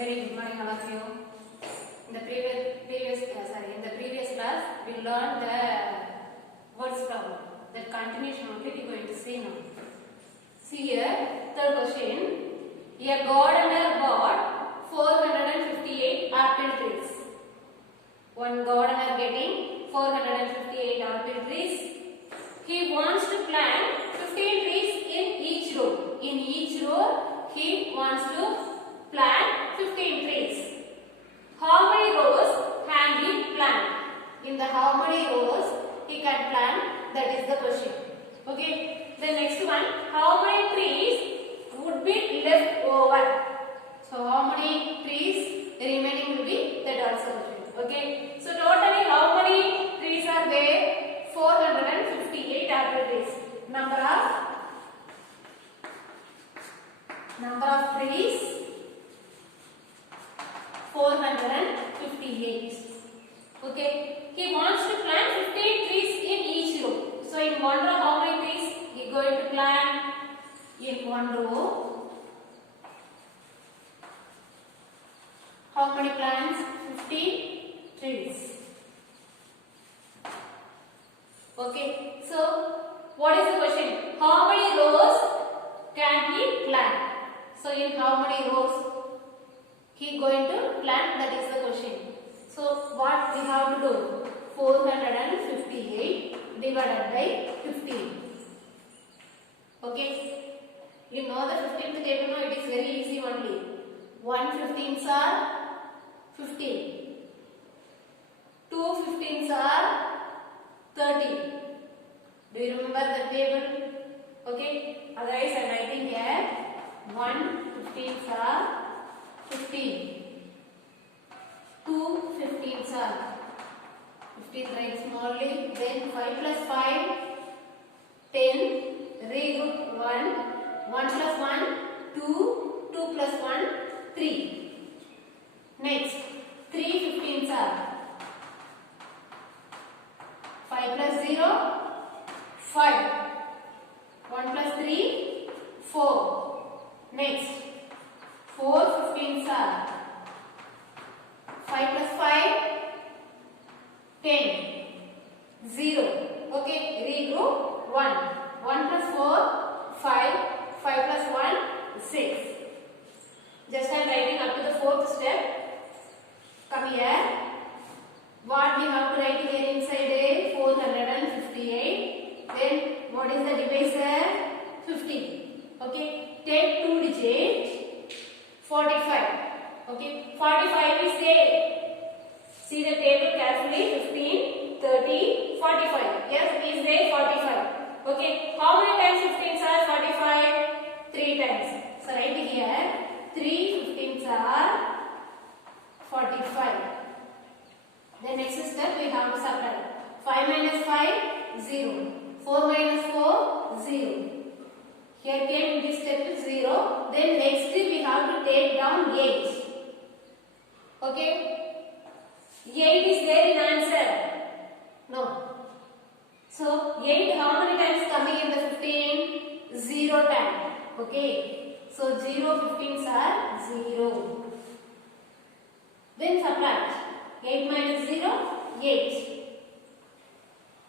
Very good morning, all of you. In the previous class, we learned the words problem. That continuation only we are going to see now. See here, third question. A gardener bought 458 apple trees. One gardener getting 458 apple trees. He wants to plant 15 trees in each row. In each row, he wants to plant 15 trees. How many rows can he plant? In the how many rows he can plant? That is the question. Okay. The next one, how many trees would be left over? So how many trees remaining will be? That also question. Okay. So totally how many trees are there? 458 apple trees. Number of trees 458. Okay. He wants to plant 15 trees in each row. So in one row, how many trees he is going to plant? In one row, how many plants? 15 trees. Okay. So what is the question? How many rows can he plant? So in how many rows he going to plant? That is the question. So what we have to do? 458 divided by 15. Okay. You know the 15th table now, it is very easy only. 1/15ths are 15. 2/15ths are 30. Do you remember the table? Okay. Otherwise I am writing here 1/15ths are 15. 2/15ths are 15, write smallly. Then 5 plus 5 10. Regroup 1. 1 plus 1 2. 2 plus 1 3. Next 3/15ths are 5 plus 0 5. 1 plus 3 4. Next 4/15ths are 5 plus 5 10 0. Okay, regroup 1. 1 plus 4 5. 5 plus 1 6. Just I am writing up to the fourth step. Come here. What we have to write here inside? 458. Then what is the divisor? 50. Okay. Take 2 digits. 45. Okay. 45 is there. See the table carefully. 15, 30, 45. Yes, is there 45. Okay. How many times 15s are 45? 3 times. So write here 3/15ths are 45. The next step we have to subtract. 5 minus 5 0. 4 minus 4 0. Here came this step is 0. Then next we have to take down 8. Okay. 8 is there in answer? No. So 8 how many times coming in the 15? 0 time. Okay. So 0/15ths are 0. Then subtract. 8 minus 0 8.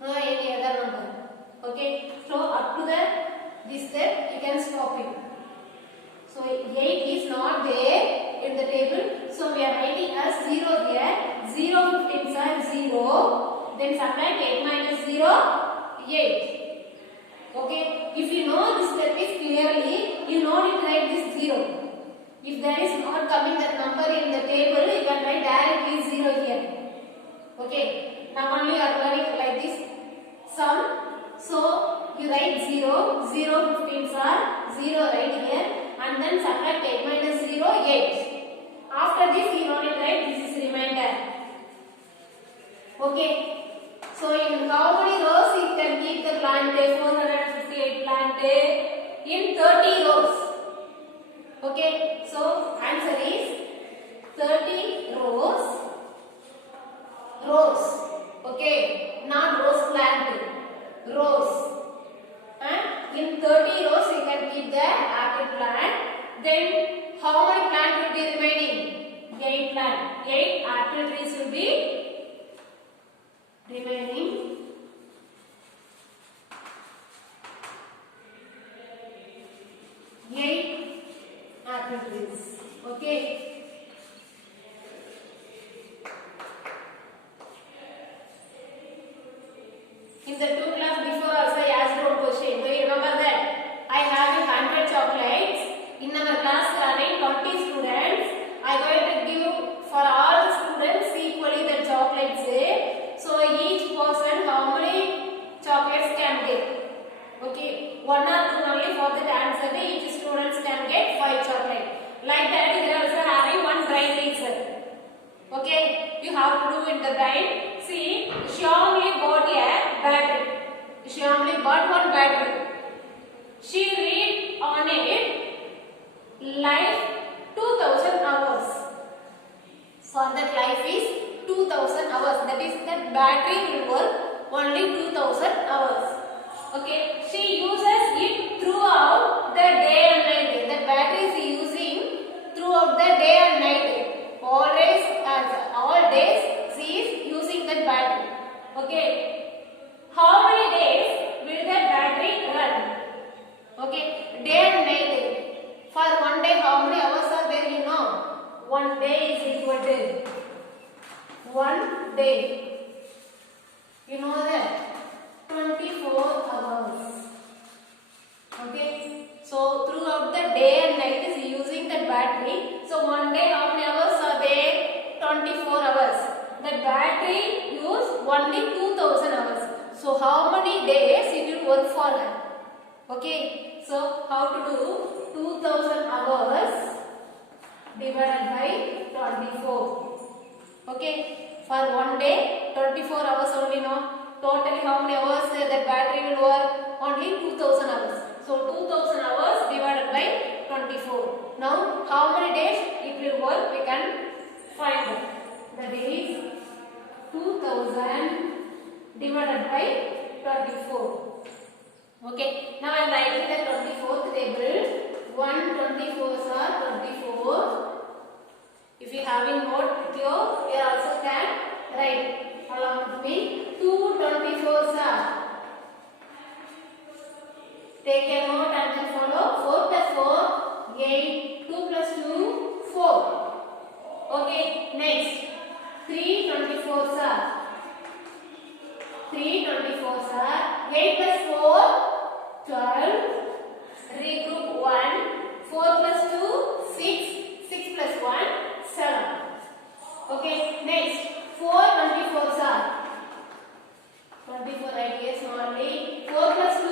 No any other number. Okay. So up to this step you can stop it. So 8 is not there in the table. So we are writing as 0 here. 0/15ths are 0. Then subtract 8 minus 0 8. Okay. If you know this step is clearly, you no need to write this 0. If there is not coming that number in the table, you can write directly 0 here. Okay. Now only you are learning like this sum. So you write 0. 0/15ths are 0 right here. And then subtract 8 minus 0 8. After this you no need to write, this is remainder. Okay. So in how many rows you can keep the plant? 458 plant in 30 rows. Okay. So answer is 30 rows. Rows. Okay. Not rows plant. Rows. In 30 rows you can keep the apple plant. then how many plants will be remaining? 8 plants. 8 apple trees will be remaining. 8 apple trees. Okay. In the 2 class before also I asked one question. Do you remember that? I have 100 chocolates. In our class running 20 students. I going to give for all the students equally the chocolates. So each person how many chocolates can get? Okay. 1 or 2 only for that answer. Each students can get 5 chocolates. Like that they are also having one brain teacher. Okay. You have to do in the brain. See, she only got a battery. She only bought one battery. She read on it life 2000 hours. For that life is 2000 hours. That is that battery will work only 2000 hours. Okay. She uses it throughout the day and night. The battery is using throughout the day and night. Always as all days she is using that battery. Okay. How many days will that battery run? Okay. Day and night. For one day how many hours are there you know? One day is equal to 1 day. You know that? 24 hours. Okay. So throughout the day and night is using that battery. So one day how many hours are there? 24 hours. The battery use only 2000 hours. So how many days it will work for her? Okay. So how to do 2000 hours divided by 24. Okay. For one day 24 hours only no. Totally how many hours that battery will work? Only 2000 hours. So 2000 hours divided by 24. Now how many days it will work we can find out. That is 2000 divided by 24. Okay. Now I am writing the 24th table. 1 24s are 24. If you having note with you also can write along with me. 2 24s are. Take a note and then follow. 4 plus 4 8. 2 plus 2 4. Okay. Next 3 24s are. 3 24s are. 8 plus 4 12. Regroup 1. 4 plus 2 6. 6 plus 1 7. Okay. Next 4 24s are. 24 right here smallly. 4 plus 2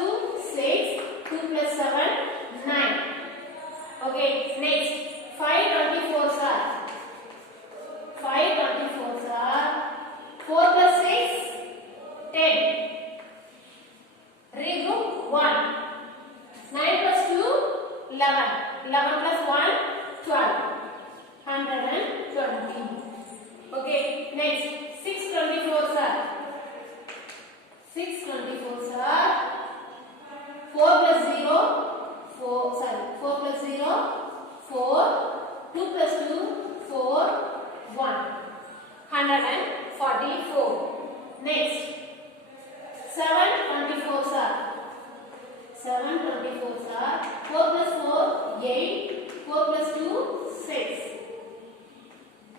6. 2 plus 7 9. Okay. Next 5 24s are. 5 24s are. 4 plus 6 10. Regroup 1. 9 plus 2 11. 11 plus 1 12. 120. Okay. Next 6 24s are. 6 24s are. 4 plus 0 4 4 plus 0 4. 2 plus 2 4 1. 144. Next 7 24s are. 7 24s are. 4 plus 4 8. 4 plus 2 6.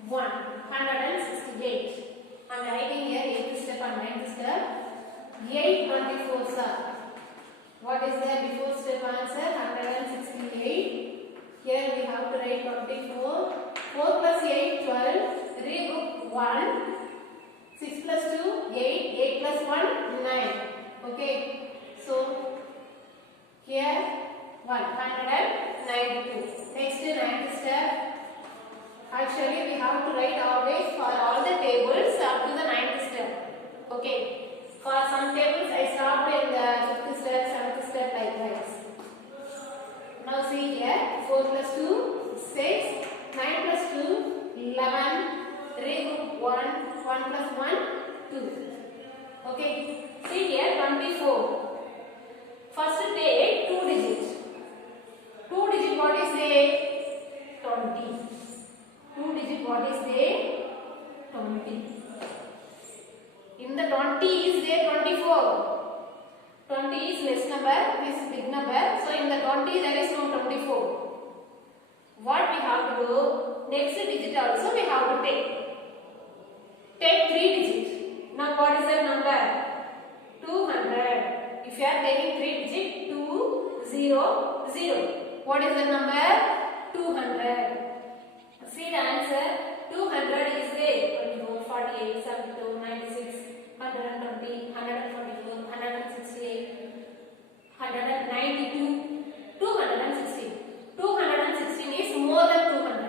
1. 168. I am writing here 8th step and 9th step. 8 24s are. What is there before step answer? 168. Here we have to write 24. 4 plus 8 12. Regroup 1. 6 plus 2 8. 8 plus 1 9. Okay. So here 192. Next 9th step. Actually we have to write always for all the tables up to the 9th step. Okay. For some tables I stopped in the 5th step, 7th step likewise. Now see here 4 plus 2 6. 9 plus 2 11. Regroup 1. 1 plus 1 2. Okay. See here 24. First take 2 digits. 2 digit what is it? 20, there is no 24. What we have to do? Next digit also we have to take. Take 3 digits. Now what is that number? 200. If you are taking 3 digits, 200. What is the number? 200. See the answer. 200 is there. 24, 48, 72, 96, 120, 144, 168, 192, 216. 216 is more than 200.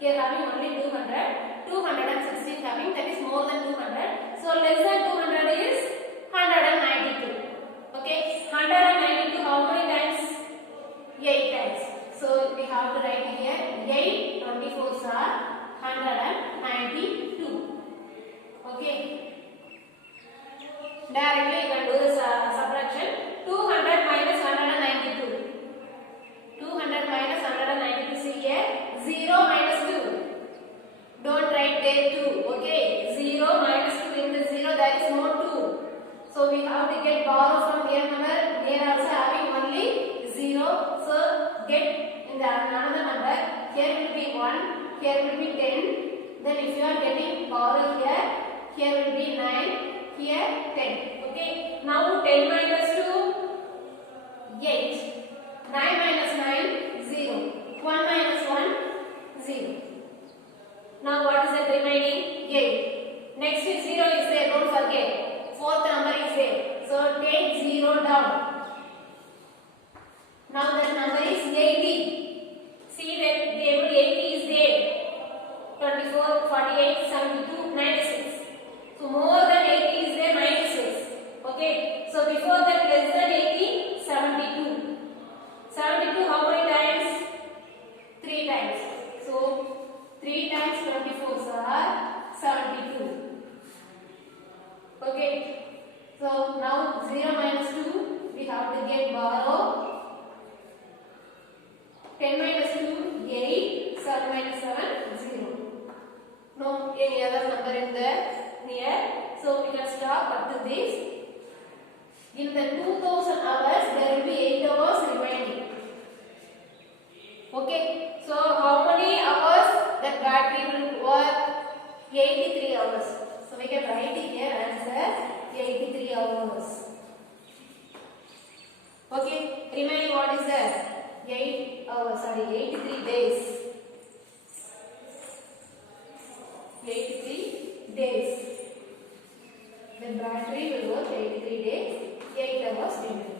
Here having only 200. 216 having, that is more than 200. So less than 200 is 192. Okay. 192 how many times? 8 times. So we have to write here 8 24s are 192. Okay. Directly you can do this subtraction. 200 minus 192. 200 minus 192. See here 0 minus 2. Don't write there 2. Okay. 0 minus 2 in the 0 there is no 2. So we have to get borrow from here number. Here also having only 0. So get in the another number. Here will be 1. Here will be 10. Then if you are getting borrow here will be 9. Here 10. Okay. Now 10 minus 2, 8. 9 minus 9, 0. 1 minus 1, 0. Now what is the remaining? 8. Next is 0 is there. Don't forget. Fourth number is there. So take 0 down. Now that number is 80. See that table 80 is there. 24, 48, 72, 96. So more than 80 is there, 96. Okay. So before that less than 80, 72. 72 how many times? 3 times. So 3 times 24s are 72. Okay. So now 0 minus 2 we have to get borrow. 10 minus 2, 8. 7 minus 7, 0. No any other number in there here. So we can stop up to this. In the 2000 hours there will be 8 hours remaining. Okay. So how many hours that battery will work? 83 hours. So we can write here answer 83 hours. Okay. Remaining what is that? 83 days. 83 days. The battery will work 83 days, 8 hours remaining.